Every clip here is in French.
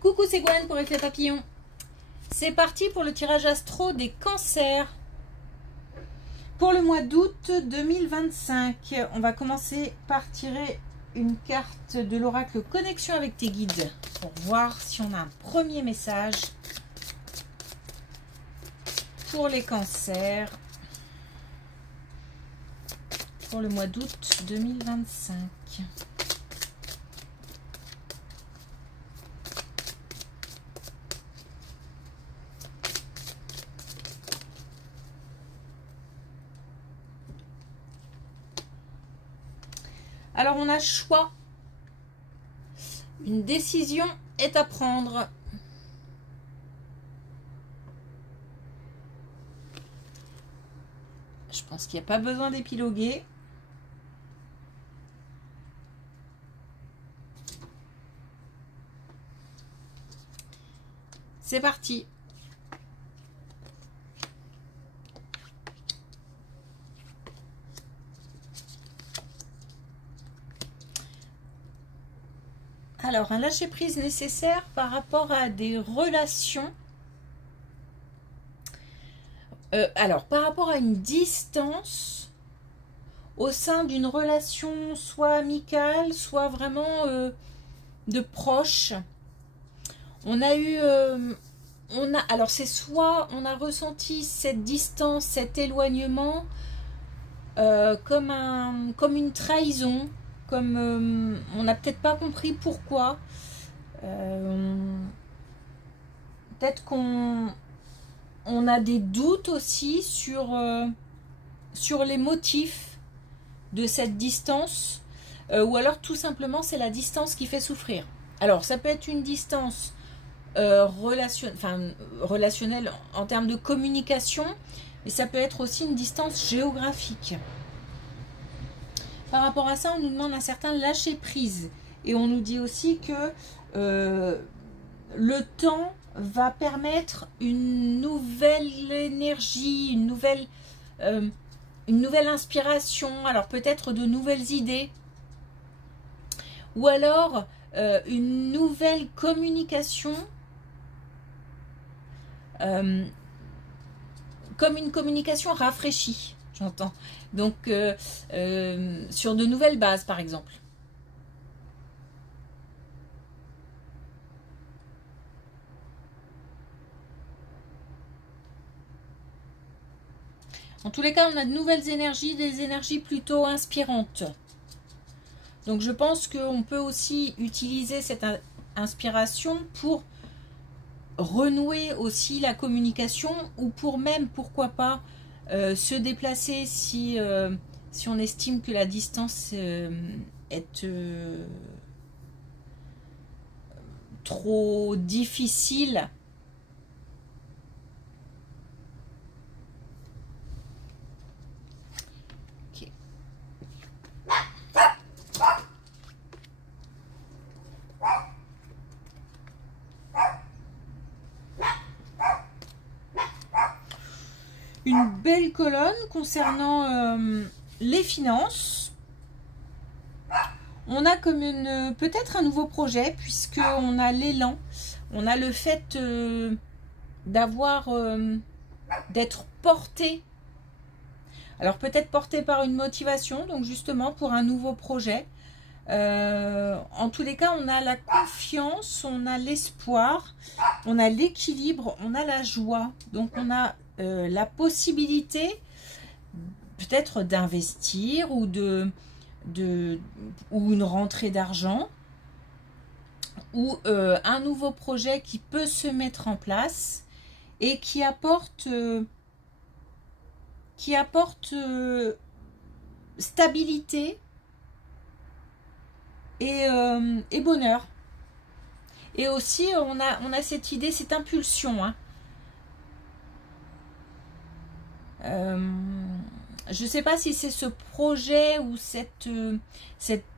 Coucou, c'est Gwen pour Effet Papillon. C'est parti pour le tirage astro des cancers. Pour le mois d'août 2025, on va commencer par tirer une carte de l'oracle Connexion avec tes guides pour voir si on a un premier message pour les cancers pour le mois d'août 2025. Alors, on a choix. Une décision est à prendre. Je pense qu'il n'y a pas besoin d'épiloguer. C'est parti. Alors, un lâcher-prise nécessaire par rapport à des relations. Alors, par rapport à une distance au sein d'une relation soit amicale, soit vraiment de proche. On a eu... alors, c'est soit on a ressenti cette distance, cet éloignement comme une trahison. Comme on n'a peut-être pas compris pourquoi. Peut-être qu'on a des doutes aussi sur les motifs de cette distance. Ou alors tout simplement c'est la distance qui fait souffrir. Alors ça peut être une distance relationnelle en termes de communication. Mais ça peut être aussi une distance géographique. Par rapport à ça, on nous demande un certain lâcher-prise. Et on nous dit aussi que le temps va permettre une nouvelle énergie, une nouvelle inspiration. Alors peut-être de nouvelles idées. Ou alors une nouvelle communication. Comme une communication rafraîchie, j'entends. Donc, sur de nouvelles bases, par exemple. En tous les cas, on a de nouvelles énergies, des énergies plutôt inspirantes. Donc, je pense qu'on peut aussi utiliser cette inspiration pour renouer aussi la communication ou pour même, pourquoi pas, se déplacer si on estime que la distance est trop difficile. Okay. Une belle colonne concernant les finances. On a comme peut-être un nouveau projet puisque on a l'élan, on a le fait d'être porté. Alors peut-être porté par une motivation, donc justement pour un nouveau projet. En tous les cas, on a la confiance, on a l'espoir, on a l'équilibre, on a la joie. Donc on a la possibilité peut-être d'investir ou ou une rentrée d'argent ou un nouveau projet qui peut se mettre en place et qui apporte stabilité et bonheur. Et aussi on a cette idée, cette impulsion, hein. Je ne sais pas si c'est ce projet ou cette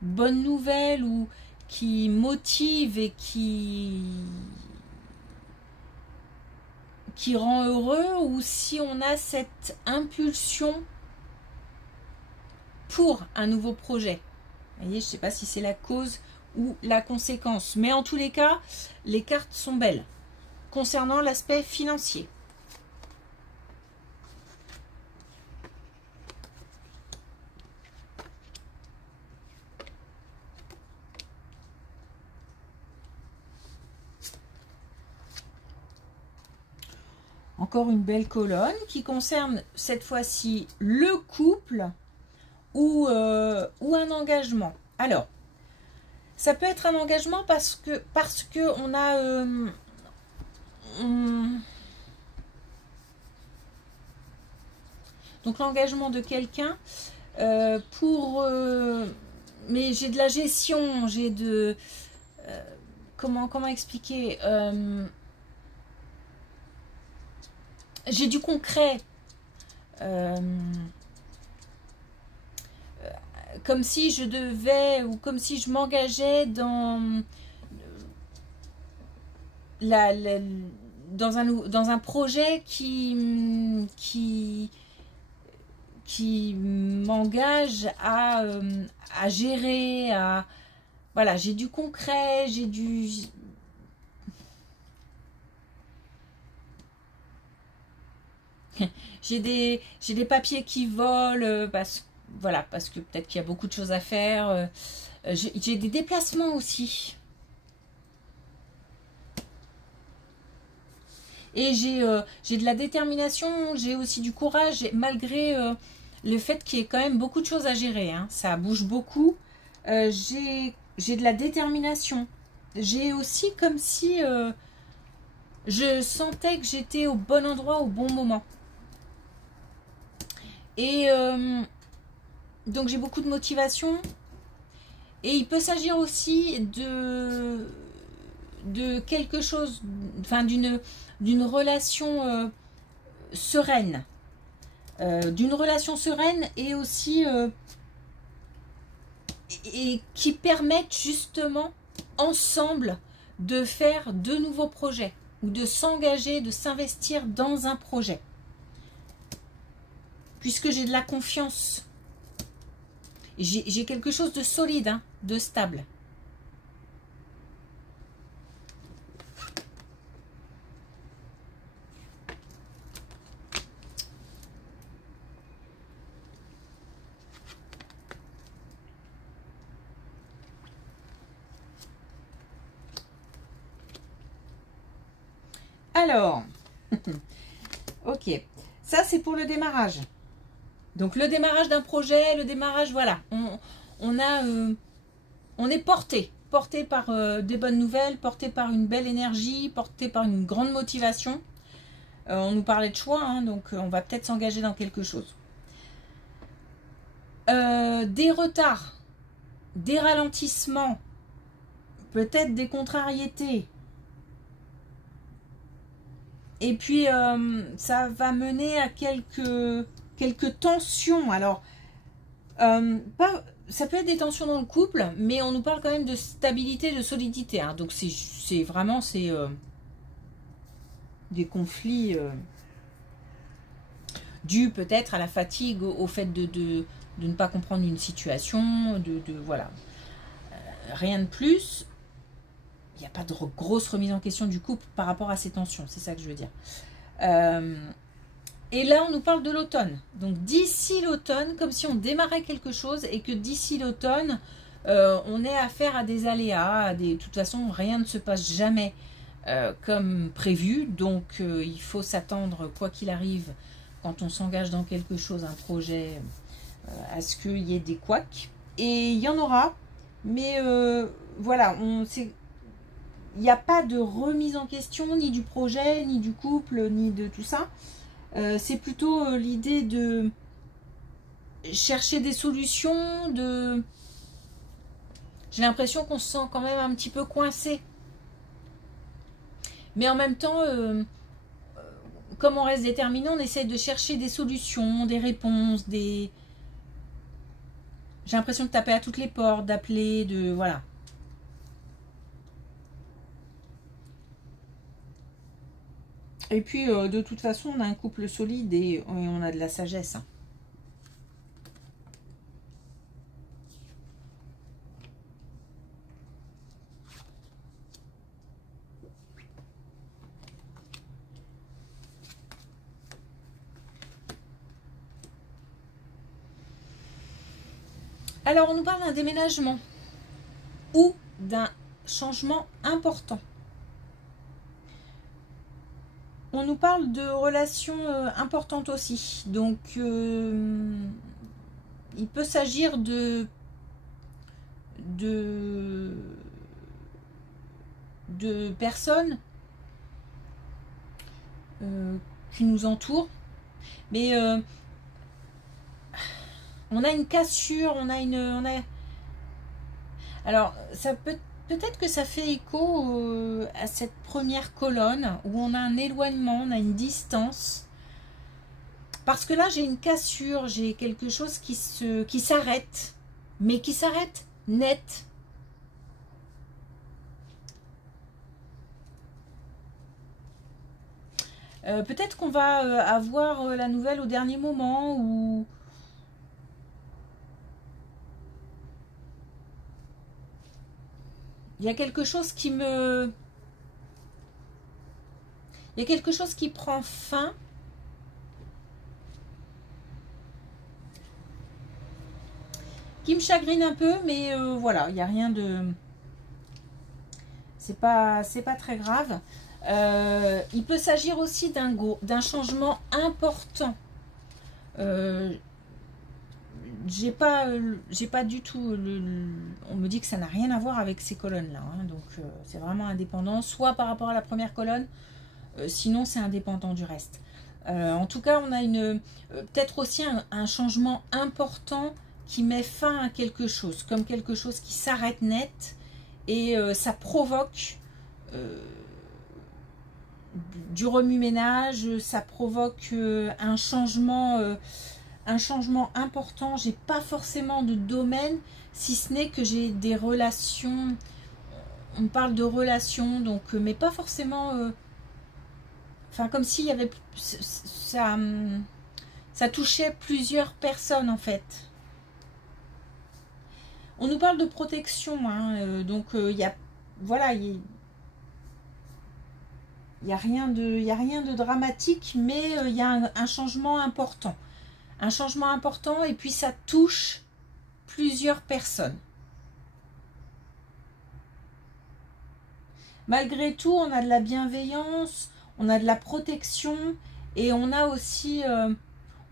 bonne nouvelle ou qui motive et qui rend heureux, ou si on a cette impulsion pour un nouveau projet. Vous voyez, je ne sais pas si c'est la cause ou la conséquence. Mais en tous les cas, les cartes sont belles concernant l'aspect financier. Encore une belle colonne qui concerne cette fois-ci le couple ou un engagement. Alors, ça peut être un engagement parce que on a donc l'engagement de quelqu'un mais j'ai de la gestion, j'ai de comment expliquer, j'ai du concret, comme si je devais ou comme si je m'engageais dans dans un projet qui m'engage à gérer, voilà, j'ai du concret, j'ai des papiers qui volent parce que peut-être qu'il y a beaucoup de choses à faire. J'ai des déplacements aussi. Et j'ai de la détermination, j'ai aussi du courage, malgré le fait qu'il y ait quand même beaucoup de choses à gérer. Hein. Ça bouge beaucoup. J'ai de la détermination. J'ai aussi comme si je sentais que j'étais au bon endroit au bon moment. Et donc j'ai beaucoup de motivation. Et il peut s'agir aussi de quelque chose, enfin d'une relation sereine. D'une relation sereine et aussi et qui permettent justement ensemble de faire de nouveaux projets ou de s'engager, de s'investir dans un projet. Puisque j'ai de la confiance. J'ai quelque chose de solide, hein, de stable. Alors, ok, ça c'est pour le démarrage. Donc le démarrage d'un projet, le démarrage, voilà, on est porté par des bonnes nouvelles, porté par une belle énergie, porté par une grande motivation. On nous parlait de choix, hein, donc on va peut-être s'engager dans quelque chose. Des retards, des ralentissements, peut-être des contrariétés. Et puis, ça va mener à quelques tensions. Alors, ça peut être des tensions dans le couple, mais on nous parle quand même de stabilité, de solidité. Hein. Donc, c'est vraiment des conflits dus peut-être à la fatigue, au fait de ne pas comprendre une situation, voilà. Rien de plus. Il n'y a pas de grosse remise en question du couple par rapport à ces tensions, c'est ça que je veux dire. Et là, on nous parle de l'automne. Donc, d'ici l'automne, comme si on démarrait quelque chose et que d'ici l'automne, on ait affaire à des aléas. De toute façon, rien ne se passe jamais comme prévu. Donc, il faut s'attendre, quoi qu'il arrive, quand on s'engage dans quelque chose, un projet, à ce qu'il y ait des couacs. Et il y en aura. Mais voilà, il n'y a pas de remise en question, ni du projet, ni du couple, ni de tout ça. C'est plutôt l'idée de chercher des solutions, J'ai l'impression qu'on se sent quand même un petit peu coincé. Mais en même temps, comme on reste déterminé, on essaie de chercher des solutions, des réponses, J'ai l'impression de taper à toutes les portes, d'appeler, voilà. Et puis, de toute façon, on a un couple solide et on a de la sagesse. Alors, on nous parle d'un déménagement ou d'un changement important. On nous parle de relations importantes aussi. Donc, il peut s'agir de personnes qui nous entourent. Mais on a une cassure, alors, ça peut-être que ça fait écho à cette première colonne où on a un éloignement, on a une distance. Parce que là, j'ai une cassure, j'ai quelque chose qui s'arrête, mais qui s'arrête net. Peut-être qu'on va avoir la nouvelle au dernier moment ou... Il y a quelque chose qui me... Il y a quelque chose qui prend fin. Qui me chagrine un peu, mais voilà, il n'y a rien de... C'est pas très grave. Il peut s'agir aussi d'un changement important. J'ai pas du tout on me dit que ça n'a rien à voir avec ces colonnes là, hein, donc c'est vraiment indépendant, soit par rapport à la première colonne, sinon c'est indépendant du reste. En tout cas, on a peut-être aussi un changement important qui met fin à quelque chose, comme quelque chose qui s'arrête net, et ça provoque du remue-ménage, ça provoque un changement important. J'ai pas forcément de domaine, si ce n'est que j'ai des relations. On parle de relations, donc mais pas forcément enfin, comme s'il y avait ça touchait plusieurs personnes en fait. On nous parle de protection, hein, donc il y a, voilà, il y a rien de dramatique, mais il y a un changement important. Un changement important, et puis ça touche plusieurs personnes. Malgré tout, on a de la bienveillance, on a de la protection, et on a aussi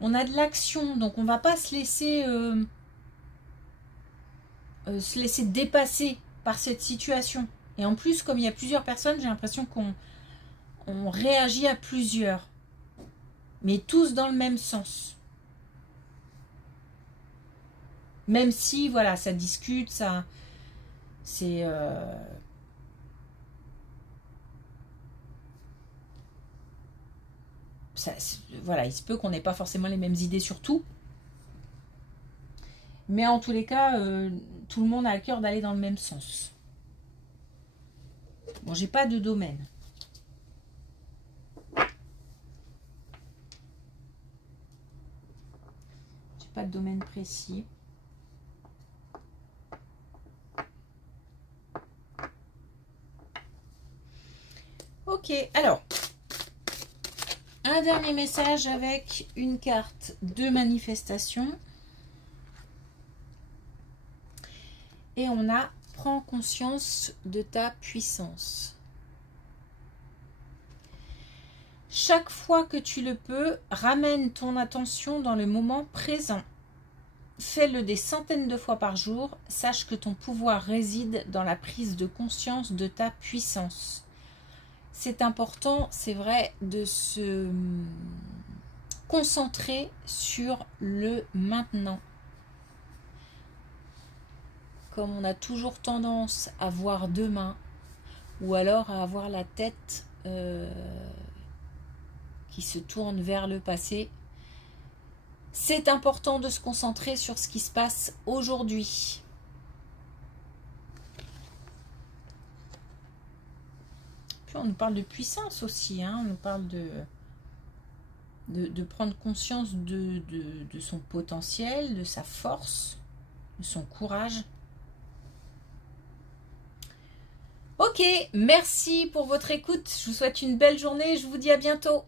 on a de l'action. Donc on ne va pas se laisser dépasser par cette situation. Et en plus, comme il y a plusieurs personnes, j'ai l'impression qu'on réagit à plusieurs, mais tous dans le même sens. Même si, voilà, ça discute, ça... C'est... voilà, il se peut qu'on n'ait pas forcément les mêmes idées sur tout. Mais en tous les cas, tout le monde a à cœur d'aller dans le même sens. Bon, j'ai pas de domaine. J'ai pas de domaine précis. Ok, alors, un dernier message avec une carte de manifestation. Et on a « Prends conscience de ta puissance ». Chaque fois que tu le peux, ramène ton attention dans le moment présent. Fais-le des centaines de fois par jour. Sache que ton pouvoir réside dans la prise de conscience de ta puissance. C'est important, c'est vrai, de se concentrer sur le maintenant. Comme on a toujours tendance à voir demain, ou alors à avoir la tête qui se tourne vers le passé, c'est important de se concentrer sur ce qui se passe aujourd'hui. Puis on nous parle de puissance aussi, hein, on nous parle de prendre conscience de son potentiel, de sa force, de son courage. Ok, merci pour votre écoute. Je vous souhaite une belle journée. Je vous dis à bientôt.